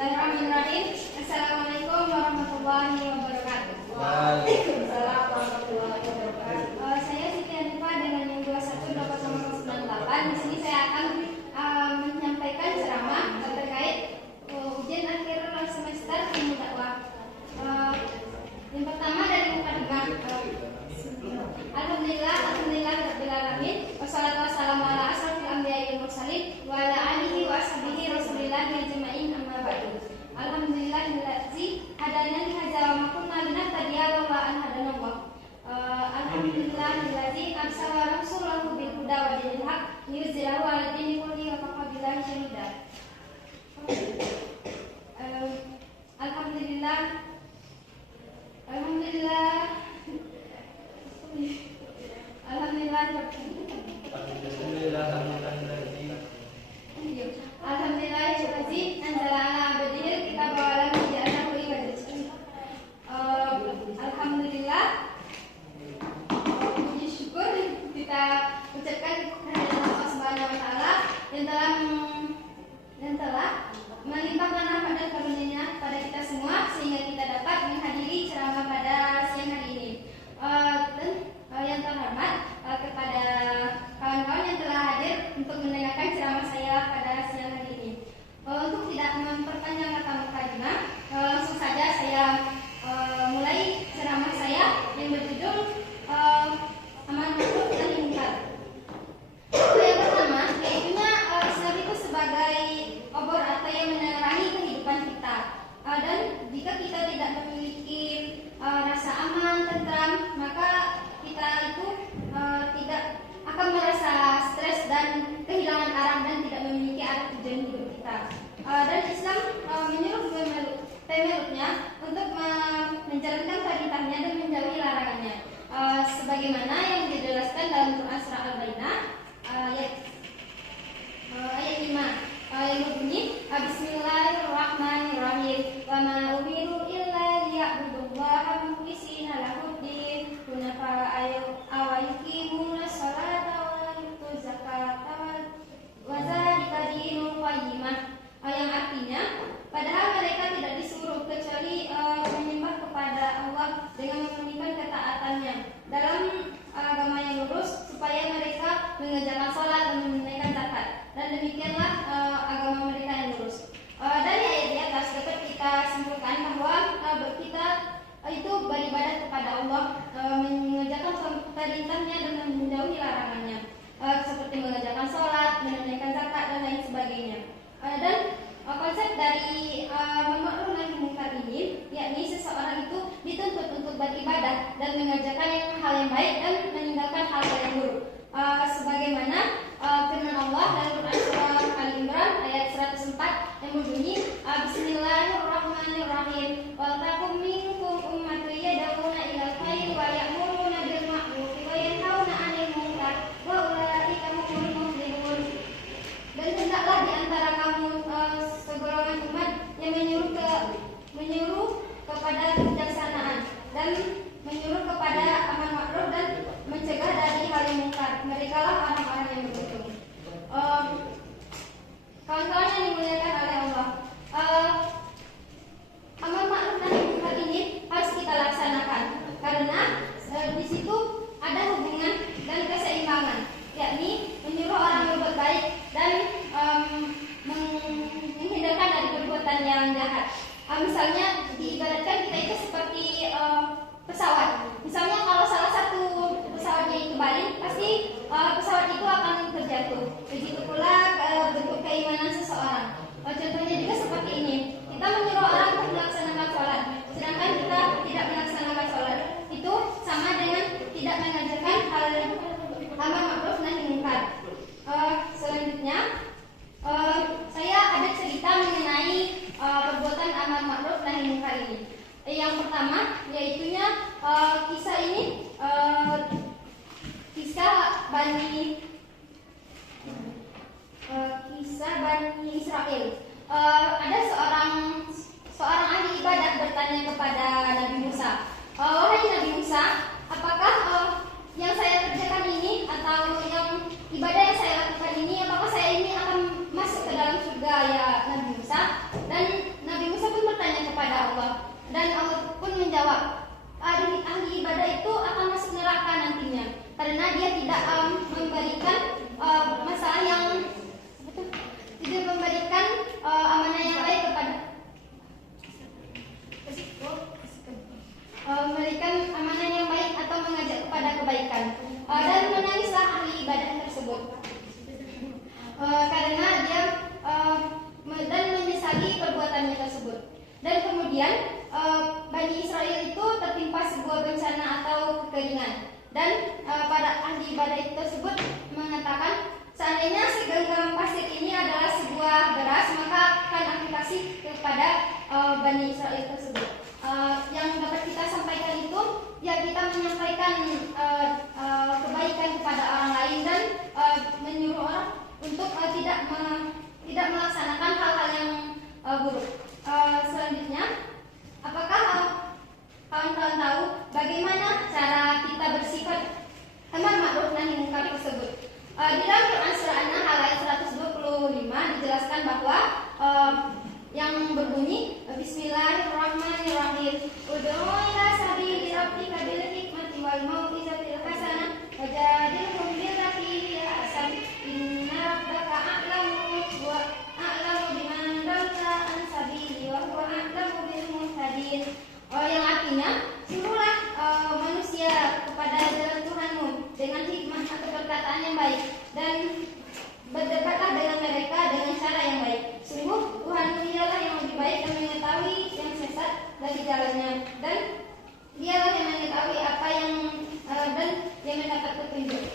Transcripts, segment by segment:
Bismillahirrahmanirrahim. Assalamualaikum warahmatullahi wabarakatuh. Waalaikumsalam warahmatullahi wabarakatuh. Saya Siti Hanifa dengan yang 21 Di sini saya akan menyampaikan ceramah terkait ujian akhir semester ilmu dakwah. Yang pertama dari mukadimah. Alhamdulillah rabbil alamin. Wassalatu wassalamu ala asrofil anbiya'i wal mursalin wa ala alihi wa ashabihi rasulillahi ajma'in amma ba'du. Alhamdulillahillazi hadana li hadza wa ma kunna linahtadiya laula an hadana Allah. Alhamdulillahillazi arsala rasulahu bil huda wa dinil haq liyuzhirahu 'ala dini kullihi wa kafa billahi shahida. Alhamdulillah anzala ala abdihil kitaba wa lam yaj'alhu iwaja. Alhamdulillah, puji syukur kita ucapkan kepada Allah Subhanahu wa taala yang telah melimpahkan rahmat dan karunia-Nya pada kita semua sehingga kita dapat menghadiri ceramah pada siang hari ini. Dan yang terhormat kepada kawan-kawan yang telah hadir untuk mendengarkan ceramah saya pada siang hari ini. Untuk tidak memperpanjang kata mukadimah, langsung saja saya mulai ceramah saya yang berjudul Amar Ma'ruf Nahi Munkar. Yang pertama, yaitunya Islam itu sebagai obor atau yang menerangi kehidupan kita. Dan jika kita tidak memiliki rasa aman, tentram, maka kita itu tidak akan merasa stres dan kehilangan arah dan tidak memiliki arah tujuan hidup kita. Dan Islam menyuruh pemeluknya untuk menjalankan perintahnya dan menjauhi larangannya. Sebagaimana yang dijelaskan dalam Quran surah Al-Baqarah ayat 5 yang berbunyi Bismillahirrahmanirrahim wa ma umiru illa liya'budullaha mukhlishina lahuddin hunafa wa yuqimunas salata wa yutuz zakata wa dzalika dinul qayyimah, yang artinya padahal mereka tidak disuruh kecuali menyembah kepada Allah dengan memurnikan ketaatannya dalam agama yang lurus supaya mereka mengerjakan sholat dan menunaikan zakat, dan demikianlah agama mereka yang lurus. Dari ayat di atas dapat kita simpulkan bahwa kita itu beribadah kepada Allah, mengerjakan perintahnya dan menjauhi larangannya, seperti mengerjakan sholat, menunaikan zakat dan lain sebagainya. Dan konsep dari Amar Ma'ruf Nahi Munkar ini, yakni seseorang itu dituntut untuk beribadah dan mengerjakan hal yang baik dan meninggalkan hal yang buruk. Sebagaimana firman Allah dalam Quran surah Al-Imran ayat 104 yang berbunyi Bismillahirrahmanirrahim wal takum minkum ummatun yad'una ilal khairi wa ya'muruna bil ma'ruf wa yanhauna 'anil munkar wa ulaika humul muflihun. Dan hendaklah di antara kamu segolongan umat yang menyuruh kepada kebijaksanaan dan menyuruh kepada amar ma'ruf dan mencegah dari hal yang mungkar. Merekalah orang-orang yang beruntung. Kawan-kawan yang dimuliakan oleh Allah, amar ma'ruf nahi munkar ini harus kita laksanakan karena di situ ada hubungan dan keseimbangan, yakni menyuruh orang berbuat baik dan menghindarkan dari perbuatan yang jahat. Misalnya diibaratkan kita itu seperti pesawat. Misalnya kalau salah satu pesawatnya itu balik, pasti pesawat itu akan terjatuh. Begitu pula bentuk keimanan seseorang. Contohnya juga seperti ini. Kita menyuruh orang untuk melaksanakan sholat, sedangkan kita tidak melaksanakan sholat. Itu sama dengan tidak mengerjakan hal amar ma'ruf nahi munkar. Selanjutnya saya ada cerita mengenai perbuatan amar ma'ruf nahi munkar ini. Yang pertama yaitunya kisah ini kisah Bani Israel. Ada seorang ahli ibadah bertanya kepada Nabi Musa, wahai Nabi Musa, apakah yang saya kerjakan ini atau yang ibadah yang saya lakukan ini, apakah saya ini akan masuk ke dalam surga ya Nabi Musa? Dan Nabi kemudian Bani Israel itu tertimpa sebuah bencana atau kekeringan, dan para ahli badai tersebut mengatakan seandainya segenggam pasir ini adalah sebuah beras, maka akan aplikasi kepada Bani Israel tersebut. Yang dapat kita sampaikan itu ya kita menyampaikan kebaikan kepada orang lain dan menyuruh orang untuk tidak melaksanakan hal-hal yang buruk. Selanjutnya, apakah kawan-kawan tahu bagaimana cara kita bersifat amar ma'ruf nahi munkar tersebut? Di dalam Quran surah An-Nahl ayat 125 dijelaskan bahwa yang berbunyi Bismillahirrahmanirrahim. Ud'u ila sabili rabbika bil hikmati wal mau'izatil hasanah wajadilhum billati hiya ahsan inna rabbaka a'lamu biman dalla an sabili wa huwa a'lamu bil muhtadin. Yang artinya, suruhlah manusia kepada jalan Tuhanmu dengan hikmah atau perkataan yang baik, dan berdekatlah dengan mereka dengan cara yang baik. Sungguh Tuhanmu dialah yang lebih baik dan mengetahui yang sesat dari jalannya, dan dialah yang mengetahui apa yang dan yang mendapat petunjuk.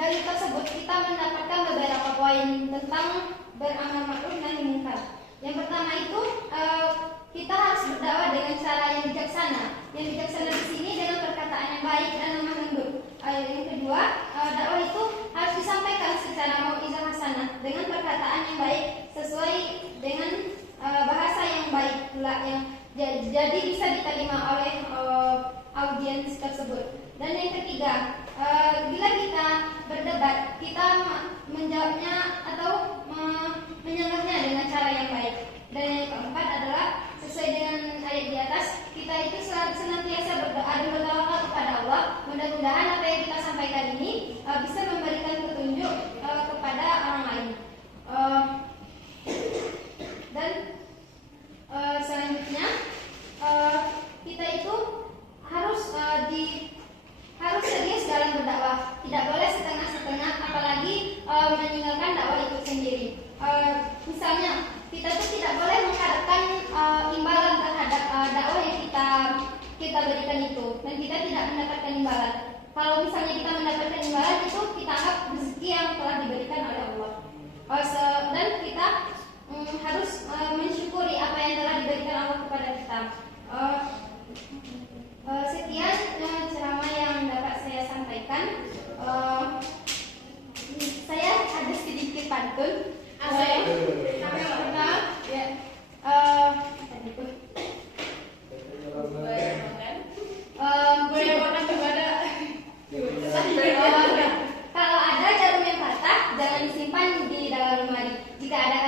Dari tersebut kita mendapatkan beberapa poin tentang beramal ma'ruf nahi munkar. Yang pertama itu kita harus berdakwah dengan cara yang bijaksana. Yang bijaksana di sini dengan perkataan yang baik dan lemah lembut. Yang kedua, dakwah itu harus disampaikan secara mau'izah hasanah dengan perkataan yang baik sesuai dengan bahasa yang baik pula, yang jadi bisa diterima oleh audiens tersebut. Dan yang ketiga, bila kita berdebat, kita menjawabnya atau menyanggahnya dengan cara yang baik. Dan yang keempat adalah sesuai dengan ayat di atas, kita itu senantiasa berdoa dan bertawakal kepada Allah. Mudah-mudahan apa yang kita sampaikan ini bisa memberikan petunjuk kepada orang lain. Dan selanjutnya kita itu harus serius dalam berdakwah, tidak boleh setengah-setengah, apalagi meninggalkan dakwah itu sendiri. Misalnya kita tuh tidak boleh mengharapkan imbalan terhadap dakwah yang kita berikan itu, dan kita tidak mendapatkan imbalan. Kalau misalnya kita mendapatkan imbalan itu kita anggap rezeki yang telah diberikan oleh Allah. Dan kita harus mensyukuri apa yang telah diberikan Allah kepada kita. Sekian ceramah yang dapat saya sampaikan. Saya ada sedikit pantun. Kalau ada jarum yang patah, jangan disimpan di dalam lemari. Jika ada